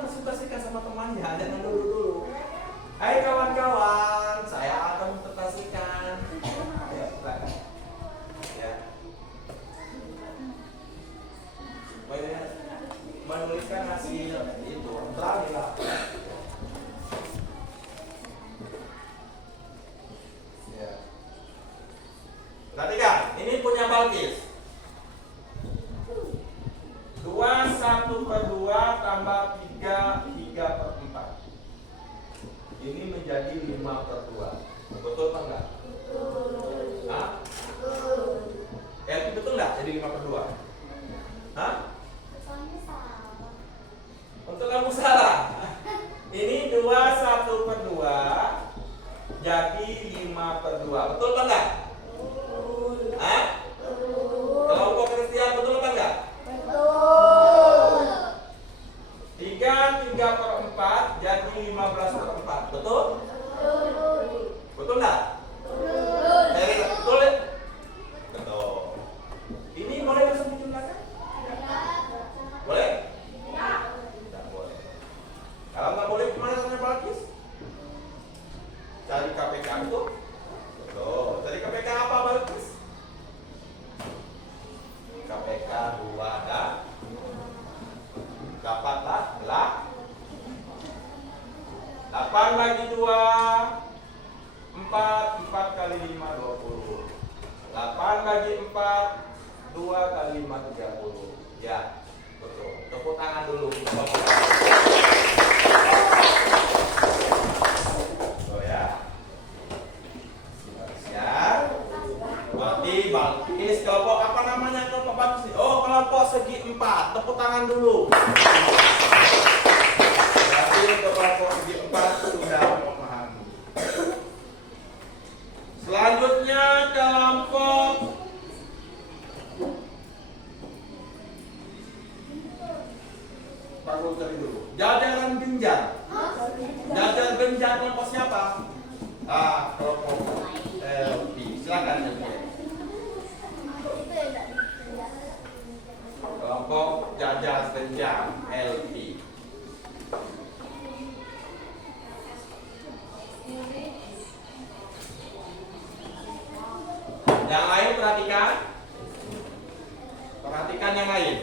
Presentasikan sama temannya, jangan dulu. Hai kawan-kawan, saya akan mempresentasikan. Ayo, silakan. Ya. Menuliskan hasil itu, beranilah. Ya. Perhatikan, ini punya Balkis. 2/1/2 tambah 3/4. Ini menjadi 5/2. Betul apa enggak? Hah? Itu betul enggak jadi 5/2? Hah? Untuk kamu salah. Ini 2/1/2 jadi 5/2. Betul apa enggak? Hah? Kelompok Kristian betul apa enggak? 3/4 jadi 15/4. Betul? Betul enggak? Betul ya? Betul. Ini boleh langsung dijumlahkan? Boleh? Tidak boleh. Kalau nggak boleh gimana caranya Balkis? Cari KPK itu? Betul. Cari KPK apa Balkis? KPK 2 dan dapatlah 8 bagi 2, 4. 4 kali 5, 20. 8 bagi 4, 2 kali 5, 30. Ya, betul. Tepuk tangan dulu. Oh ya. Siap. Berarti Balkis kelompok apa namanya kelompok bagus nih? Oh, kelompok segi 4. Tepuk tangan dulu. Berarti untuk kelompok segi 4 sudah memahami. Selanjutnya kelompok jajaran genjang. Jajaran genjang kelompok siapa? Kelompok LP. Silakan LP. Kelompok jajar genjang LP. Yang lain perhatikan. Perhatikan yang lain.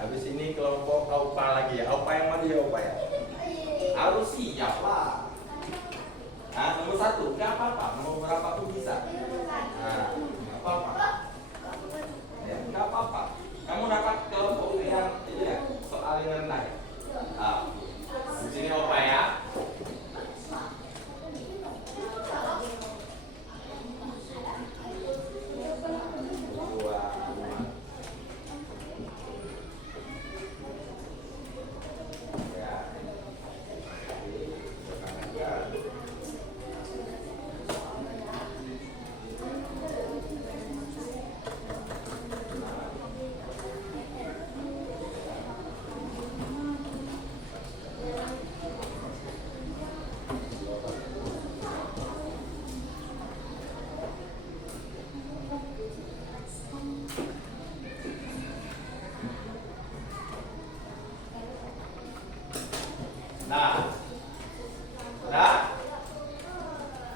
Habis ini kelompok AUPA lagi ya. AUPA yang mana ya AUPA ya? Harus siap lah. Nah, nomor 1, nggak apa-apa. Mau berapa pun bisa. Nah, nggak apa-apa. Ya, nggak apa-apa. Kamu dapat kelompok yang ini ya, soal yang rendah ya. Nah, di sini AUPA ya. Nah,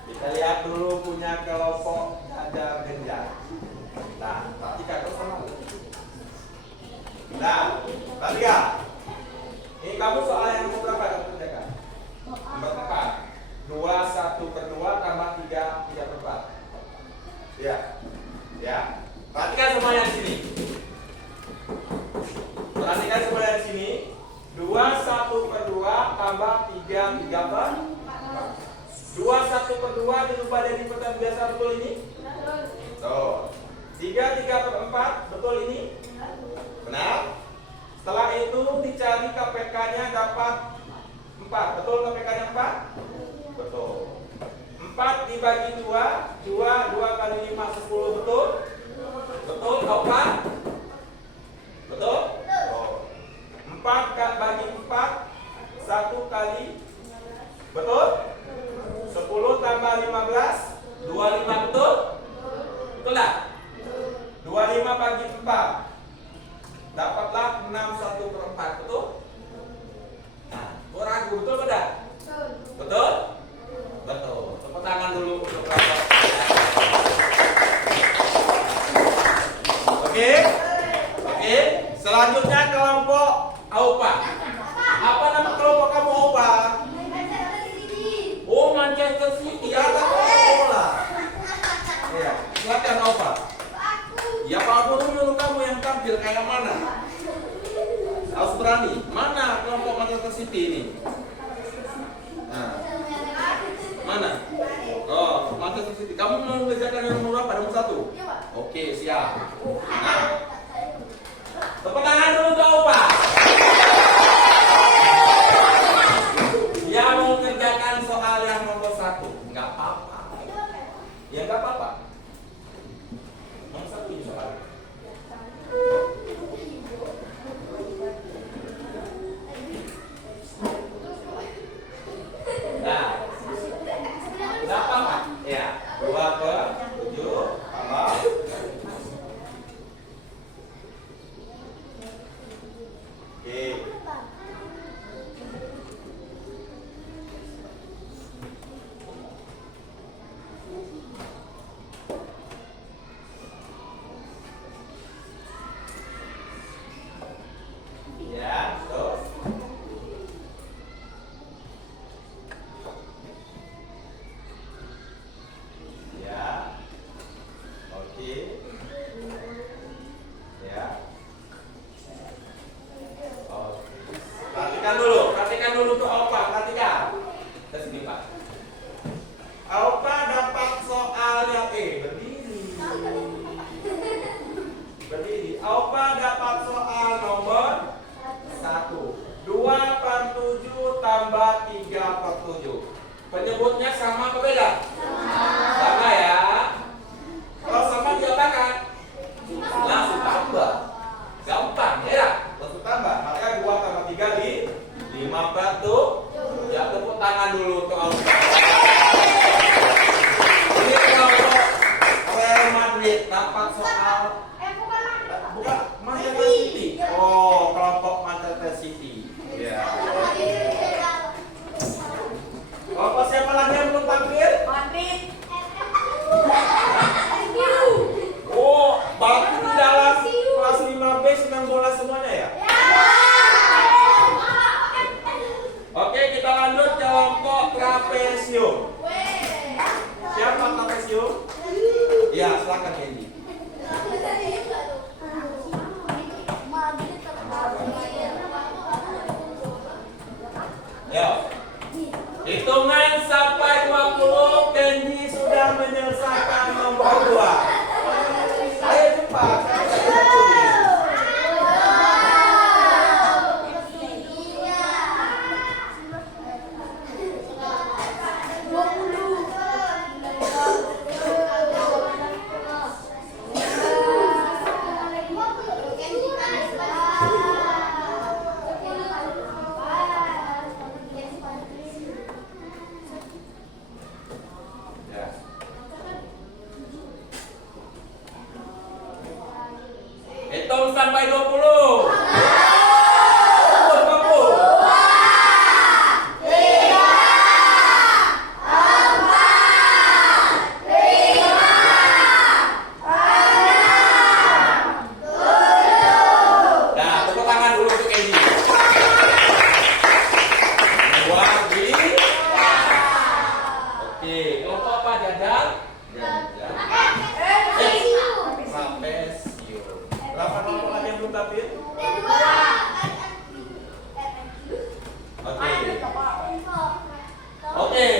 kita lihat dulu punya kelompok jajar genjang. Nah, perhatikan terus sama. Nah, perhatikan. Ini kamu soal yang nomor berapa kamu kerjakan? Nomor 4. 2 1/2 tambah 3 3/4. Ya. Ya. Perhatikan semuanya di sini. Perhatikan semuanya di sini. 2 1/2 tambah 3 3/4. 2 1/2 dirubah jadi pertanyaan biasa, betul ini? Betul. 3 3/4, betul ini? Benar. Setelah itu dicari KPK-nya dapat 4. Betul KPK-nya 4? Betul. 4 dibagi 2, 2 kali 5 10, betul? Betul, 4? Betul? 4 bagi 4 1 kali, betul? 10 tambah 15 25, betul? Betul tak? 25 bagi 4 dapatlah 6 1/4, betul? Nah, kok ragu, betul tidak? Betul? Betul. Tepuk tangan dulu untuk kelompok. Oke? Oke, selanjutnya kelompok AUPA. Apa nama kelompok kamu AUPA? Oh, Manchester City. Ya, bola. Iya. silakan Opa. Ya Pak dulu kamu yang tampil kayak mana? Australi, mana kelompok Manchester City ini? Nah. Mana? Oh, Manchester City. Kamu mau mengerjakan yang nomor berapa? Nomor 1? Oke, siap. Nah. Tepuk tangan dulu untuk Opa. Dia mau mengerjakan soal yang nomor 1. Enggak apa-apa. Ya enggak apa-apa. Nomor 1 ini soal. Nah. Enggak apa-apa. Ya, 2 ke 7 tambah. Oke. Ya, terus. Ya. Oke. Ya. Oke. Perhatikan dulu tuh Opa, perhatikan. Kita sini Pak. Opa dapat soal yang berdiri. Berdiri. Opa dapat soal nomor 1. 2/7 tambah 3/7. Penyebutnya sama apa beda? Sama ya. Kalau sama diapakan? Langsung tambah. Gampang ya. Langsung tambah. Maka 2 tambah 3 5/7. Ya tepuk tangan dulu untuk Opa. Ini kelompok Real Madrid dapat soal bukan Manchester City. Oh, kelompok Manchester City. Ya. Kelompok siapa lagi yang belum tampil? Madrid. Oh, berarti di dalam kelas 5B senang bola semuanya ya? Oke, kita lanjut kelompok trapesium. Siapa trapesium? Ya, silakan Candy. Yo. Hitungan sampai 20, Candy sudah menyelesaikan nomor 2. Ayo cepat. Ya. Hitung sampai 20. Nah, tepuk tangan dulu untuk Candy. Luar biasa. Oke, kelompok apa Jadal? Trapesium. Berapa kelompok lagi yang belum tampil? Oke. Oke.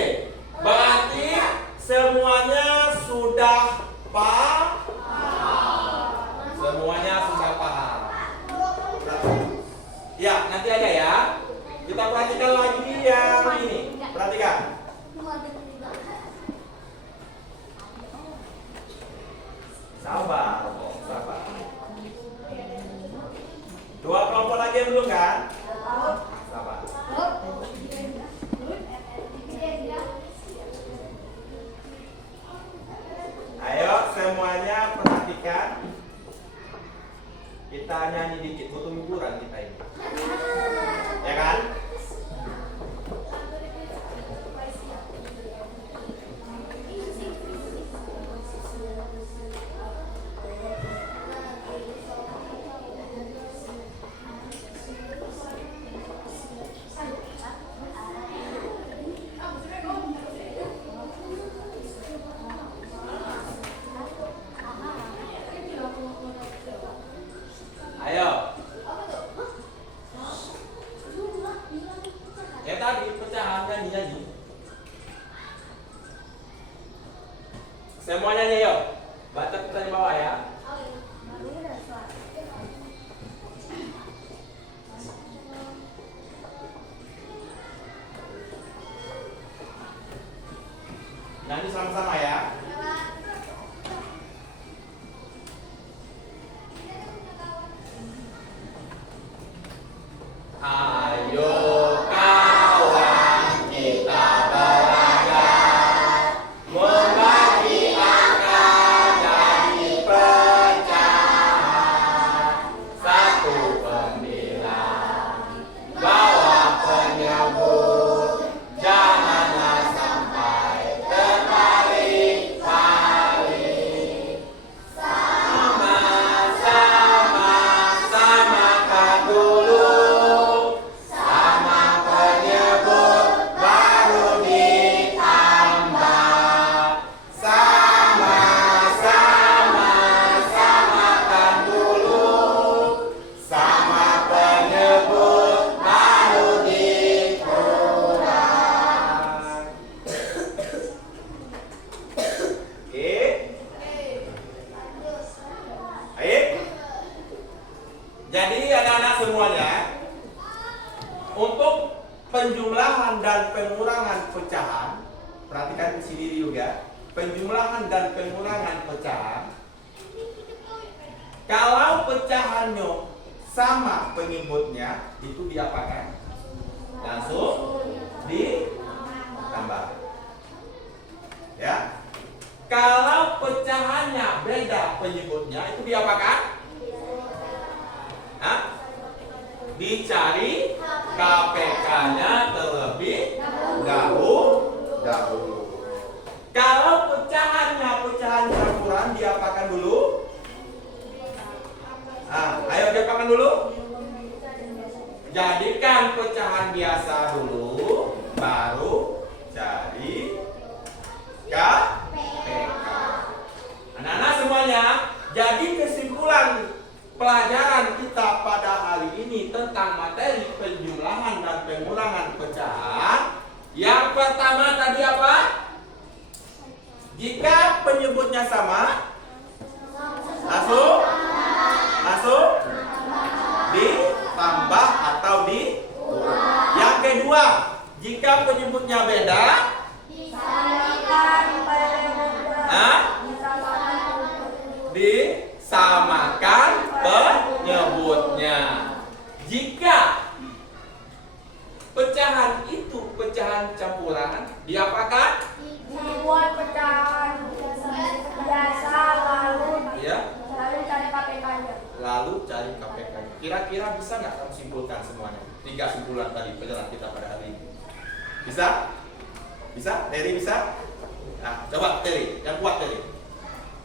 Berarti semuanya sudah paham? Semuanya sudah paham. Ya, nanti aja ya. Kita perhatikan lagi yang ini. Perhatikan. Sabar, sabar. 2 kelompok lagi yang belum kan? Sabar. Ayo semuanya perhatikan. Kita nyanyi dikit, butuh hiburan kita ini. Ya kan? pecahannya sama penyebutnya, itu diapakan? Langsung ditambah. Ya. Kalau pecahannya beda penyebutnya, itu diapakan? Hah? Dicari KPK-nya terlebih dahulu. Kalau pecahan campuran diapakan dulu? Ayo diapakan dulu? Jadikan pecahan biasa dulu, baru cari KPK. Anak-anak semuanya, jadi kesimpulan pelajaran kita pada hari ini tentang materi penjumlahan dan pengulangan pecahan. Yang pertama tadi apa? Jika penyebutnya sama, langsung ditambah atau dikurang. Yang kedua, jika penyebutnya beda, disamakan penyebutnya. Jika pecahan itu pecahan campuran, diapakan? Dibuat pecahan biasa lalu cari KPK-nya. Lalu cari KPK-nya. Kira-kira bisa nggak kamu simpulkan semuanya? 3 simpulan tadi pelajaran kita pada hari ini. Bisa? Bisa? Terry bisa? Nah, coba Terry, yang kuat Terry.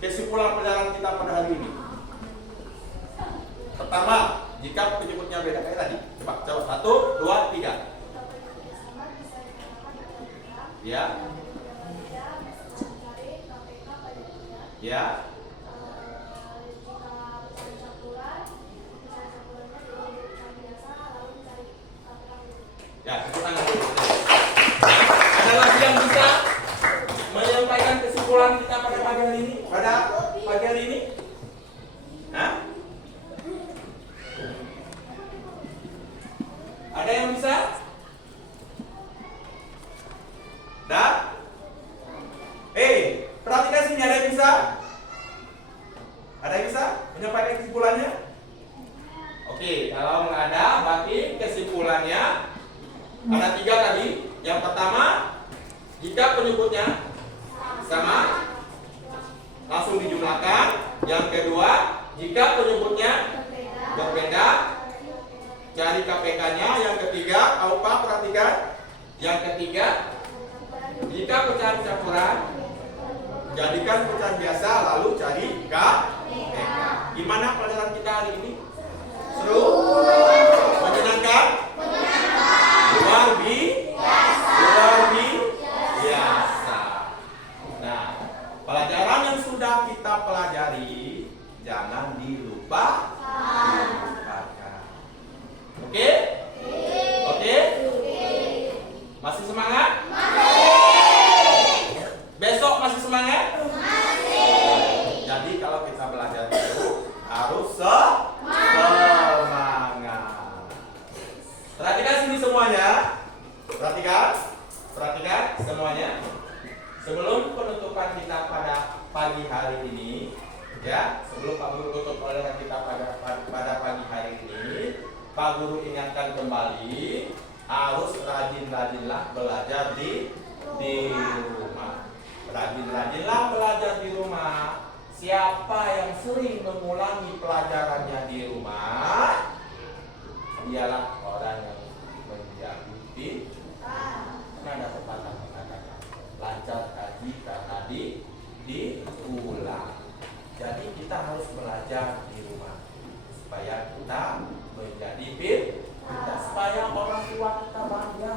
Kesimpulan pelajaran kita pada hari ini. Pertama, jika penyebutnya beda kayak tadi. Coba 1, 2, 3. Ya. Ya. Ya, tepuk tangan dulu. Ada lagi yang bisa menyampaikan kesimpulan kita pada pagi hari ini? Pada pagi hari ini? Hah? Ada yang bisa? Dah? Perhatikan sini, ada yang bisa? Ada yang bisa menyampaikan kesimpulannya? Oke, kalau nggak ada, berarti kesimpulannya ada 3 tadi. Yang pertama, jika penyebutnya sama, langsung dijumlahkan. Yang kedua, jika penyebutnya berbeda, cari KPK-nya. Yang ketiga, apa? Perhatikan. Yang ketiga, jika pecahan campuran, jadikan pecahan biasa lalu cari KPK. Gimana pelajaran kita hari ini? Seru? Menyenangkan? Luar biasa. Nah, pelajaran yang sudah kita pelajari jangan dilupakan. Oke? Oke? Masih semangat? Besok masih semangat? Jadi kalau kita belajar itu harus semangat. Perhatikan sini semuanya. Perhatikan semuanya. Sebelum penutupan kita pada pagi hari ini, ya, sebelum Pak Guru tutup pelajaran kita pada pagi hari ini, Pak Guru ingatkan kembali harus rajin-rajinlah belajar di rumah. Rajin-rajinlah belajar di rumah. Siapa yang sering mengulangi pelajarannya di rumah, dialah orang yang menjaga pintar. Ada pepatah mengatakan, lancar kaji karena diulang. Jadi kita harus belajar di rumah supaya kita menjadi pintar, supaya orang tua kita bangga.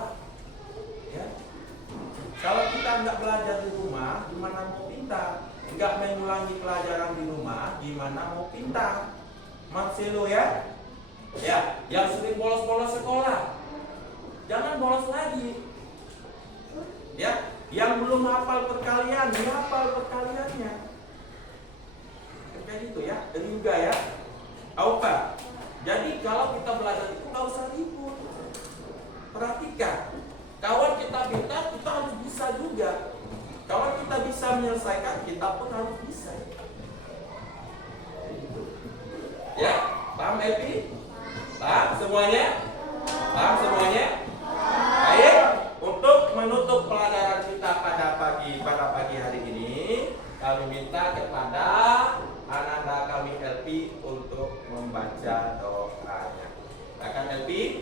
Ya. Kalau kita nggak belajar di rumah, gimana mau pintar? Nggak mengulangi pelajaran di rumah, gimana mau pintar? Marcelo ya? Ya, yang sering bolos-bolos sekolah, jangan bolos lagi. Ya, yang belum hafal perkalian, dihafal perkaliannya. Kayak gitu ya, dan juga ya. Oke. Jadi kalau kita belajar itu nggak usah ribut. Perhatikan. Kawan kita pintar, kita harus bisa juga. Kawan kita bisa menyelesaikan, kita pun harus bisa. Ya. semuanya? Paham semuanya? Baik, untuk menutup pelajaran kita pada pagi hari ini, kami minta kepada Ananda kami LP untuk membaca doanya. Akan LP?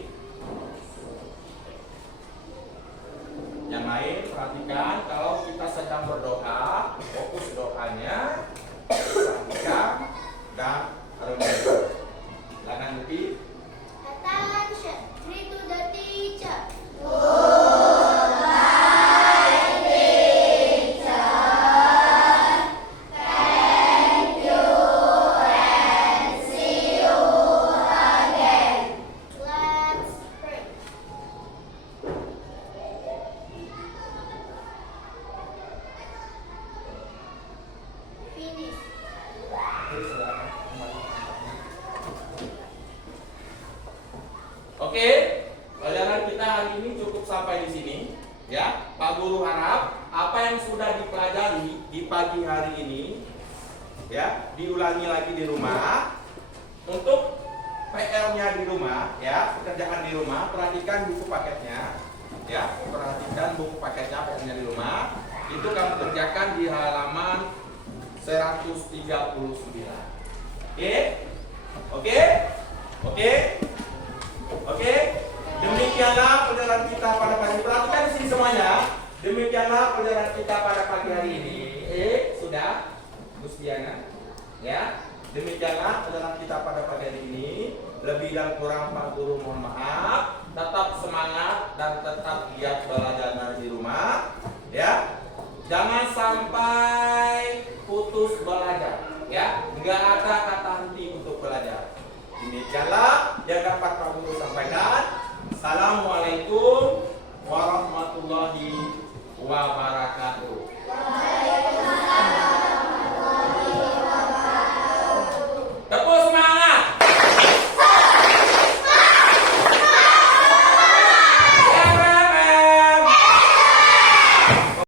Yang lain perhatikan, kalau kita sedang berdoa, fokus doanya, perhatikan dan remember. Silakan LP. Attention, read to the teacher. Let's pray. Finish. Oke, pelajaran kita hari ini cukup sampai di sini. Ya, Pak Guru harap apa yang sudah dipelajari di pagi hari ini, ya, diulangi lagi di rumah. Untuk PR-nya di rumah, ya, pekerjaan di rumah, perhatikan buku paketnya, ya, perhatikan buku paketnya PR-nya di rumah. Itu kamu kerjakan di halaman 139. Oke? Oke? Oke? Oke? Demikianlah pelajaran kita pada pagi. Perhatikan di sini semuanya. Demikianlah pelajaran kita pada pagi hari ini. Sudah? Gustiana? Ya? Demikianlah pelajaran kita pada pagi hari ini. Lebih dan kurang Pak Guru mohon maaf. Tetap